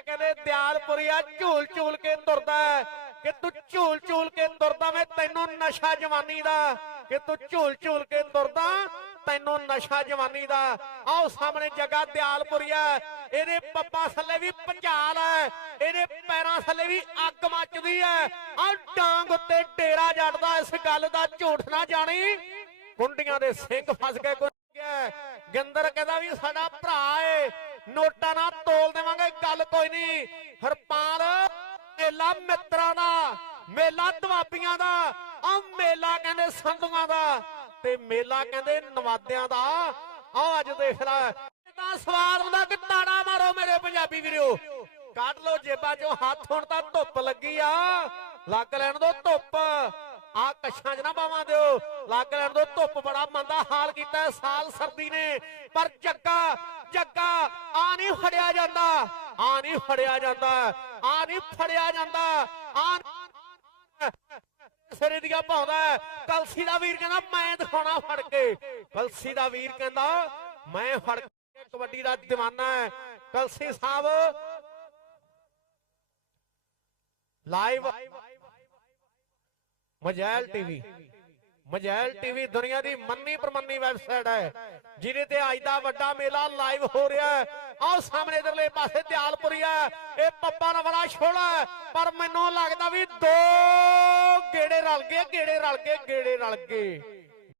ਕਹਿੰਦੇ ਦਿਆਲਪੁਰੀਆ ਝੂਲ ਝੂਲ ਕੇ ਤੁਰਦਾ ਕਿ ਤੂੰ ਝੂਲ ਝੂਲ ਕੇ ਤੁਰਦਾ ਮੈਂ ਤੈਨੂੰ ਨਸ਼ਾ ਜਵਾਨੀ ਦਾ। ਕਿ ਤੂੰ ਝੂਲ ਝੂਲ ਕੇ ਤੁਰਦਾ, ਤੈਨੂੰ ਨਸ਼ਾ ਜਵਾਨੀ ਦਾ। ਆਓ ਸਾਹਮਣੇ ਜੱਗਾ ਦਿਆਲਪੁਰੀਆ ਇਹਦੇ ਪੱਪਾ ਥੱਲੇ ਵੀ ਭੰਜਾਲ ਹੈ। ਇਹਦੇ ਪੈਰਾਂ ਥੱਲੇ ਵੀ ਅੱਗ ਮੱਚਦੀ ਹੈ। ਆ ਡਾਂਗ ਉੱਤੇ ਡੇਰਾ ਜੜਦਾ ਇਸ ਗੱਲ ਦਾ ਝੂਠ ਨਾ ਜਾਣੀ। ਕੁੰਡੀਆਂ ਦੇ ਸਿੰਘ ਫਸ ਗਏ ਕੁੰਡੀਆਂ ਗਿੰਦਰ ਕਹਿੰਦਾ ਵੀ ਸਾਡਾ ਭਰਾ ਏ। ਹਰਪਾਲ, ਮੇਲਾ ਮਿੱਤਰਾਂ ਦਾ, ਮੇਲਾ ਦਵਾਬੀਆਂ ਦਾ ਆ ਮੇਲਾ ਕਹਿੰਦੇ ਸੰਧੂਆਂ ਦਾ ਤੇ ਮੇਲਾ ਕਹਿੰਦੇ ਨਵਾਦਿਆਂ ਦਾ। ਆ ਅੱਜ ਦੇਖ ਲੈ ਤਾਂ ਸਵਾਰ ਹੁੰਦਾ ਕਿ ਤਾੜਾ ਮਾਰੋ ਮੇਰੇ ਪੰਜਾਬੀ ਵੀਰੋ। ਕੱਢ ਲੋ ਜੇਬਾਂ ਚੋਂ, ਹੱਥ ਹੁਣ ਤਾਂ ਧੁੱਪ ਲੱਗੀ ਆ। ਲੱਗ ਲੈਣ ਦੋ ਧੁੱਪ। ਆ ਕੱਛਾਂ 'ਚ ਨਾ ਪਾਵਾਂ ਦਿਓ। ਲੱਗ ਲੈਣ ਦੋ ਧੁੱਪ, ਬੜਾ ਮੰਦਾ ਹਾਲ ਕੀਤਾ ਸਾਲ ਸਰਦੀ ਨੇ। ਪਰ ਜੱਗਾ ਜੱਗਾ, ਆ ਨਹੀਂ ਫੜਿਆ ਜਾਂਦਾ, ਆ ਨਹੀਂ ਫੜਿਆ ਜਾਂਦਾ, ਆ ਨਹੀਂ ਫੜਿਆ ਜਾਂਦਾ, ਆ ਸਿਰੇ ਦੀਆਂ ਪਾਉਂਦਾ ਕਲਸੀ ਦਾ ਵੀਰ ਕਹਿੰਦਾ, ਮੈਂ ਦਿਖਾਉਣਾ ਫੜ ਕੇ। ਕਲਸੀ ਦਾ ਵੀਰ ਕਹਿੰਦਾ, ਮੈਂ ਫੜ ਕੇ ਕਬੱਡੀ ਦਾ دیਵਾਨਾ ਹੈ। Kalsi Sahib live Majail TV. Majail TV ਦੁਨੀਆ ਦੀ ਮੰਨੀ ਪ੍ਰਮੰਨੀ ਵੈਬਸਾਈਟ ਹੈ, ਜਿਹਦੇ ਤੇ ਅੱਜ ਦਾ ਵੱਡਾ ਮੇਲਾ ਲਾਈਵ ਹੋ ਰਿਹਾ ਹੈ। ਆਓ ਸਾਹਮਣੇ ਇਧਰਲੇ ਪਾਸੇ ਦਿਆਲਪੁਰੀ ਹੈ, ਇਹ ਪੱਪਾ ਨਾਲ ਬੜਾ ਛੋਲਾ ਹੈ, ਪਰ ਮੈਨੂੰ ਲੱਗਦਾ ਵੀ ਦੋ ਗੇੜੇ ਰਲ ਗਏ, ਗੇੜੇ ਰਲ ਗਏ, ਗੇੜੇ ਰਲ ਗਏ।